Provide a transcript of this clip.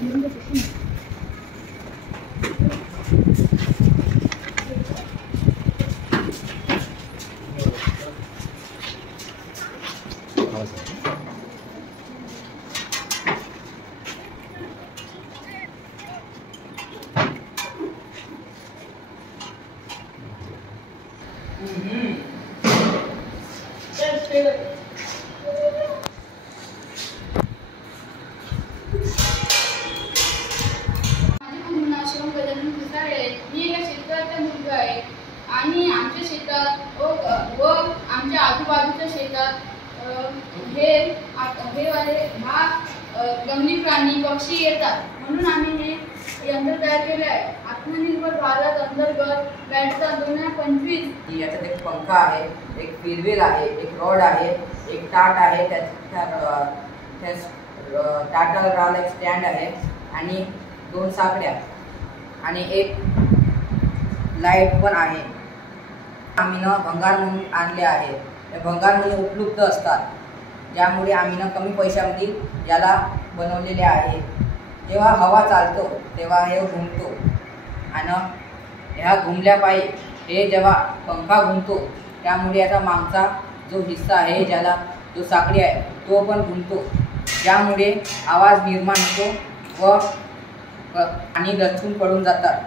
मी एका शेतकऱ्याचा मुलगा आहे आणि आमच्या शेतात व आमच्या आजूबाजूच्या शेतात हे वाले जंगली प्राणी पक्षी येतात, म्हणून आम्ही हे यंत्र तयार केले आहे। आत्मनिर्भर भारत अंतर्गत बॅटचा 2025 याच्यात एक पंखा आहे, एक व्हील आहे, एक रॉड आहे, एक टाट आहे, टाटाला एक स्टँड आहे आणि 2 साकड्या आणि एक लाईट पण आहे। आम्ही भंगार म्हणून आणले आहे। हे भंगार म्हणून उपलब्ध असतात, ज्यामुळे आम्ही कमी पैशामध्ये याला बनवलेले आहे। जेव्हा हवा चालतो तेव्हा हे घुमतो आणि ह्या घुमल्यापायी हे जेव्हा पंखा घुमतो त्यामुळे याचा मागचा जो हिस्सा आहे, ज्याला जो साकडी आहे, तो पण घुमतो, ज्यामुळे आवाज निर्माण होतो व आणि दचकून पडून जातात।